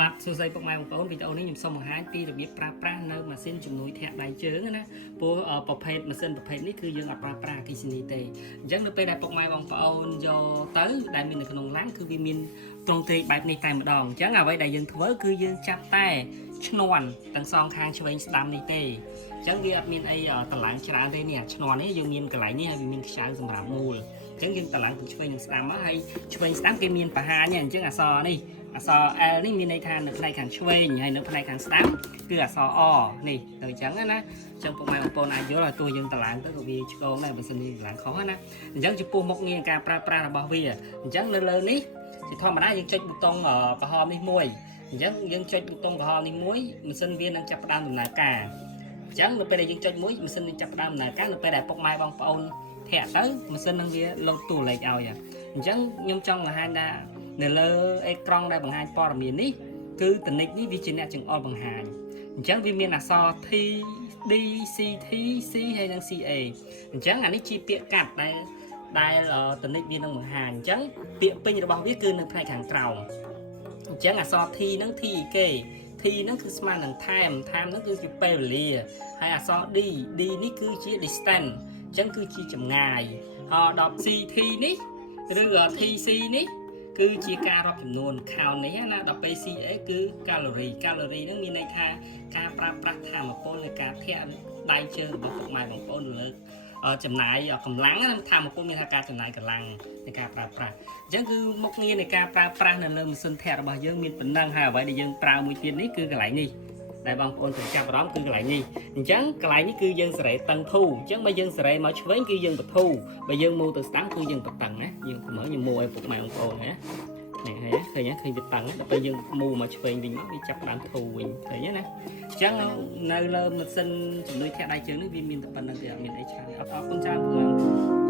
បាទសួស្តីពុកម៉ែបងប្អូនវីដេអូនេះខ្ញុំសូមបង្ហាញពីរបៀបប្រើប្រាស់នៅម៉ាស៊ីនជំនួយធាក់ដៃជើងណាព្រោះប្រភេទម៉ាស៊ីនប្រភេទនេះគឺយើងអត់ប្រើប្រាស់អគ្គិសនីទេអញ្ចឹងនៅពេលដែលពុកម៉ែបងប្អូនយកទៅដែលមាននៅក្នុងឡានគឺវាមានទ្រង់ទ្រាយបែបនេះតែម្ដងអញ្ចឹងអ្វីដែលយើងធ្វើគឺយើងចាប់តែឈ្នាន់ទាំងសងខាងឆ្វេងស្ដាំនេះទេអញ្ចឹងវាអត់មានអីតម្លើងច្រើនទេនេះឈ្នាន់នេះយើងមានកន្លែងនេះហើយវាមានខ្ចៅសម្រាប់មូលអញ្ចឹងយើងតម្លើងពីឆ្វេងនិងស្ដាំមកហើយឆ្វេងស្ដាំគេមានបង្ហាញអញ្ចឹងអក្សរនេះអក្សរ L នេះមានន័យថានៅផ្នែកខាងឆ្វេងហើយនៅផ្នែកខាងស្ដាំគឺអក្សរ O នេះទៅអញ្ចឹងណាអញ្ចឹងពុកម៉ែបងប្អូនអាចយល់ឲ្យទោះយើងតម្លើងទៅក៏វាឆ្កងដែរបើសិនជាតម្លើងខុសណាអញ្ចឹងចំពោះមុខងារការប្រើប្រាស់របស់វាអញ្ចឹងនៅលើនេះជាធម្មតាយើងចុចប៊ូតុងក្រហមនេះមួយអញ្ចឹងយើងចុចប៊ូតុងក្រហមនេះមួយម៉ាស៊ីនវានឹងចាប់ផ្ដើមដំណើរការអញ្ចឹងនៅពេលដែលយើងចុចមួយម៉ាស៊ីននឹងចាប់ផ្ដើមដំណើរការនៅពេលដែលពុកម៉ែបងប្អូនធាក់ទៅម៉ាស៊ីននឹងវាលោតតួលេខឲ្យអញ្ចឹងខ្ញុំចង់បង្ហាញថានៅលើអេក្រង់ដែលបង្ហាញព័ត៌មាននេះគឺតនិចនេះវាជាអ្នកចង្អុលបង្ហាញអញ្ចឹងវាមានអក្សរ T D C T C ហើយនិង CA អញ្ចឹងអានេះជាពាក្យកាត់ដែលតនិចវានឹងបង្ហាញអញ្ចឹងពាក្យពេញរបស់វាគឺនៅផ្នែកខាងក្រោមអញ្ចឹងអក្សរ T ហ្នឹង T គេ T ហ្នឹងគឺស្មើនឹង time ហ្នឹងគឺជាពេលវេលាហើយអក្សរ D នេះគឺជា distance អញ្ចឹងគឺជាចម្ងាយដល់ CT នេះឬ TC នេះគឺជាការរាប់ចំនួន count នេះណាដល់ពេល CA គឺ calorie ហ្នឹងមានន័យថាការប្រើប្រាស់ថាមពលនៃការធាក់ដៃជើងរបស់ពុកម៉ែបងប្អូនលើចំណាយកម្លាំងថាមពលមានថាការចំណាយកម្លាំងនៃការប្រើប្រាស់អញ្ចឹងគឺមុខងារនៃការប្រើប្រាស់នៅលើម៉ាស៊ីនធាក់របស់យើងមានប៉ុណ្ណឹងហើយអ្វីដែលយើងប្រើមួយទៀតនេះគឺកន្លែងនេះដែលបងប្អូនត្រូវចាប់អារម្មណ៍គឺកន្លែងនេះអញ្ចឹងកន្លែងនេះគឺយើងសេរីតឹងធូអញ្ចឹងបើយើងសេរីមកឆ្វេងគឺយើងបធូបើយើងមូលទៅស្ដាំគឺយើងបតឹងណាយើងមើលខ្ញុំមូលឲ្យពុកម៉ែបងប្អូនណានេះហើយឃើញឃើញវាតឹងដល់ពេលយើងមូលមកឆ្វេងវិញមកវាចាប់បានធូវិញឃើញណាអញ្ចឹងនៅលើម៉ាស៊ីនជំនួយធាក់ដៃជើងនេះវាមានតែប៉ុណ្្នឹងទេអត់មានអីច្រើនអរគុណច្រើនពុកម៉ែ